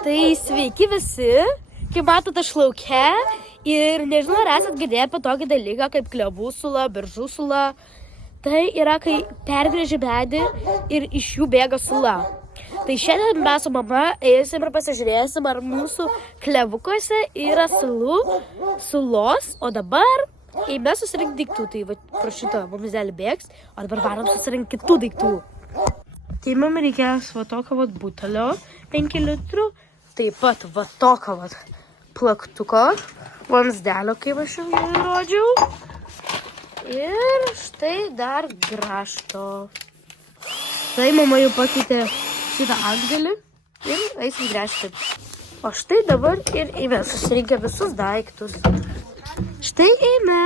Tai sveiki visi, kaip matote, aš lauke ir nežinau, ar esat girdėję apie tokį dalyką kaip klevų sula, beržų sula. Tai yra, kai pergrėži medį ir iš jų bėga sula. Tai šiandien mes su mama eisim ir pasižiūrėsim, ar mūsų klevukuose yra sulos, o dabar eime susirinkti daiktų. Tai va, pro šitą vamzelį bėgs, o dabar varom susirinkti kitų daiktų. Tai mums reikės va tokio va butelio 5 litrų, taip pat va tokio va plaktuko, vamzdelio, kaip aš jau įrodžiau. Ir štai dar grąžto. Štai mama jau pakeitė šitą atgalį ir eisim gręžti. O štai dabar ir eime susirinkę visus daiktus. Štai eime.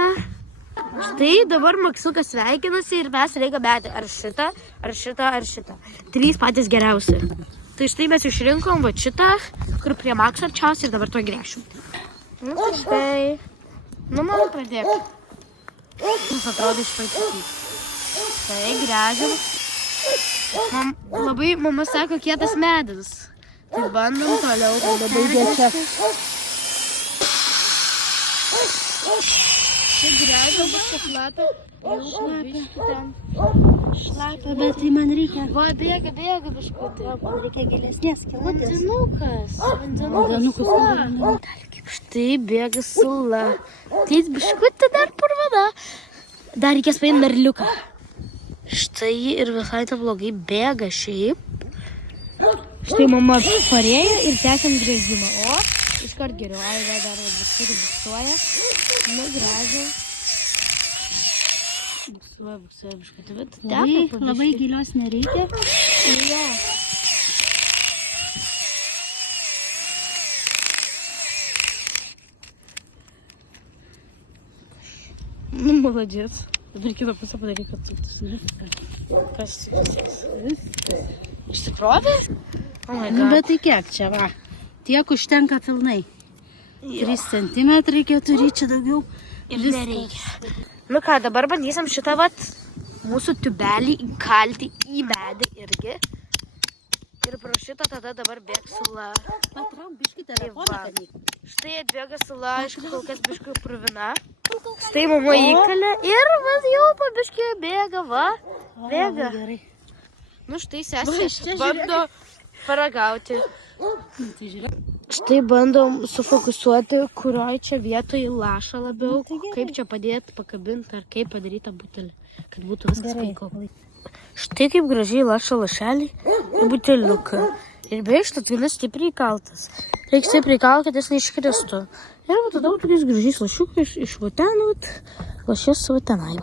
Štai dabar Maksiukas sveikinasi ir mes reikia metį. Ar šitą, ar šitą, ar šitą. 3 patys geriausi. Tai štai mes išrinkom va šitą, kur prie Makso arčiausiai ir dabar to gręšim. Nu tai štai. Nu mama pradėk. Mums atrodo išpaityti. Tai gręžiam. Labai mama sako kietas medis. Tai bandom toliau. Labai gėčia. Tai gręžiam šlapia. Šlapia, bet tai man reikia. Va, bėga biškutį. Man reikia gilesnės kilutės. Vandenukas. Štai bėga sula. Tai biškutį dar purvana. Dar reikės paimti merliuką. Štai ir visai ta blogai bėga šiaip. Štai mama parėjo ir tęsiam gręžimą. O, iškart geriau. Ai, dar visur buksuoja. Nu, gręžiam. Buksuoja biškutį. Bet Labai gilios nereikia. Jo. Nu, молодец. Dabar kitą pusę padaryk, kad suktus. Kas suktus? Išsikrovė? Nu, bet tai kiek čia, va. Tiek užtenka pilnai. 3 centimetrai, 4, čia daugiau. Ir nereikia. Nu ką, dabar bandysim šitą vat mūsų tubelį įkalti į medį irgi. Ir pro šitą tada dabar bėgs sula. Patrauk biškį telefoną, kad neik. Štai atbėga sula, aišku, kol kas biškį pruvina. Štai mama įkalė ir vat jau po biškį bėga, va. Bėga. Gerai. Nu štai sesė bando paragauti. Tai žiūrėk. Štai bandom sufokusuoti, kurioj čia vietoje laša labiau, kaip čia padėti pakabinti ar kaip padaryti butelį, kad būtų viskas puiku. Štai kaip gražiai laša lašelį ir buteliuką. Ir beje, šitas gana stipriai įkaltas. Reikia stipriai įkalti, kad jis neiškristų. Ir va tada tokiais gražiais lašiukais iš va ten, lašės savo tenai.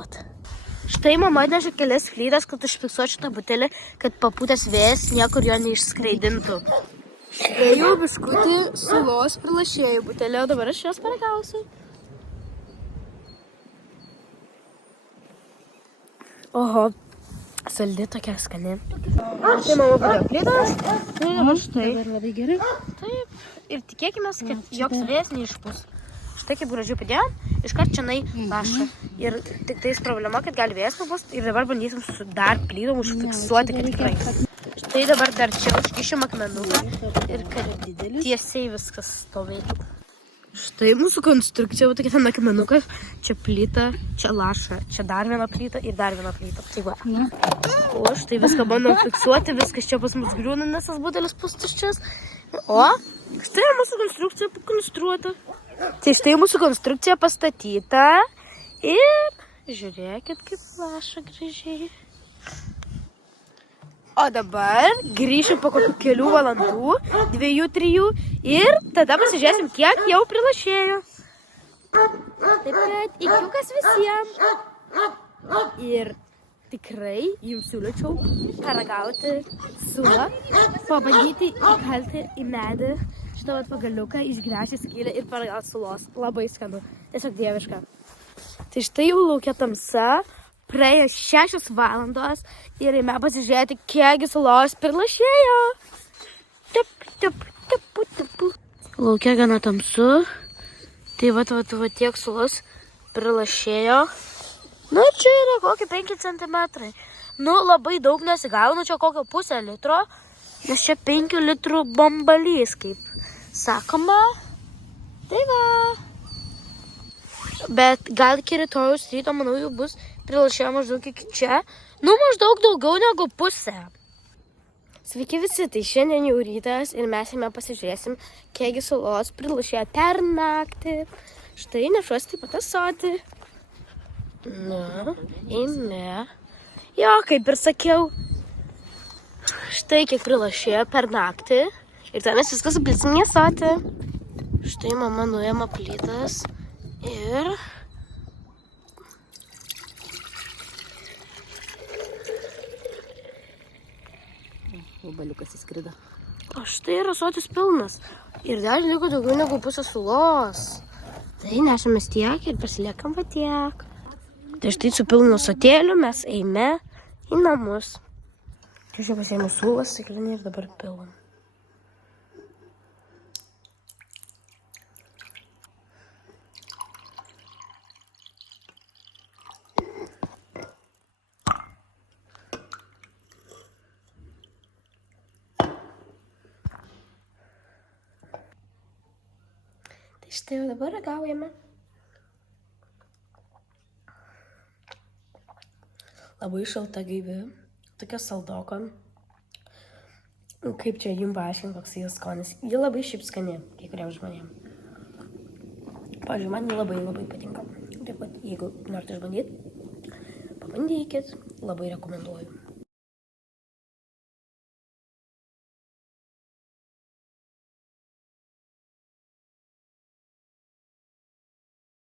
Štai mama atnešė kelias flytas, kad užfiksuočiau šitą butelį, kad papūtęs vėjas niekur jo neišskraidintų. Štai jau biškutį sulos prilašėjų butelį, o dabar aš jos paragausiu. Oho, saldi tokia skani. Tai mama padėjo plytas. Tai dabar štai. Dabar labai gerai. Taip. Ir tikėkime, kad joks vėjas neišpūs. Štai kaip gražiai padėjom, iškart čia laša. Ir tik tais problema, kad gali vėjas papūst. Ir dabar bandysim su dar plytom užfiksuoti, kad tikrai. Štai dabar dar čia užkišim akmenuką ir kad tiesiai viskas stovėtų. Štai mūsų konstrukcija, va tokia ten akmenukas, čia plyta, čia laša, čia dar viena plyta ir dar viena plyta. Tai va. O štai viską bandom fiksuoti, viskas čia pas mus griūna, nes tas butelis pustuščias. O štai mūsų konstrukcija pakonstruota. Tai štai mūsų konstrukcija pastatyta ir žiūrėkit, kaip laša gražiai. O dabar grįšim po kokių kelių valandų, 2-3 ir tada pasižiūrėsim, kiek jau prilašėjo. Taip kad ikiukas visiems. Ir tikrai jums siūlyčiau paragauti sulą, pabandyti įkalti į medį šitą vat pagaliuką, išgręžti skylę ir paragauti sulos. Labai skanu, tiesiog dieviška. Tai štai jau laukia tamsa. Praėjo 6 valandos ir eime pasižiūrėti, kiekgi sulos prilašėjo. Laukia gana tamsu. Tai va tiek sulos prilašėjo. Nu, čia yra kokie 5 centimetrai. Nu, labai daug nesigaunu, čia kokio 0,5 litro. Nes čia 5 litrų bambalys, kaip sakoma. Tai va. Bet gal iki rytojus ryto, manau, jau bus prilašėjo maždaug iki čia. Nu, maždaug daugiau negu pusę. Sveiki visi, tai šiandien jau rytas ir mes jame pasižiūrėsim, kiekgi sulos prilašėjo per naktį. Štai nešuosi taip pat asoti. Na, eime. Jo, kaip ir sakiau. Štai kiek prilašėjo per naktį. Ir ten mes viskas supilsim į asotį. Štai mama nuėma plytas. Ir... Vabaliukas įskrido. O štai yra asotis pilnas. Ir dar liko daugiau negu pusę sulos. Tai nešamės tiek ir pasiliekam va tiek. Tai štai su pilnu asotėliu mes eime į namus. Čia pasiėmė sulas, stiklinį ir dabar pilam. Tai štai jau dabar ragaujame. Labai šalta gaivi, tokia saldoko. Kaip čia jums paaiškinti, koks jis skonis. Ji labai šiaip skani, kai kuriem žmonėm. Pavyzdžiui, man labai patinka. Taip pat, jeigu norite išbandyti, pabandykit, labai rekomenduoju.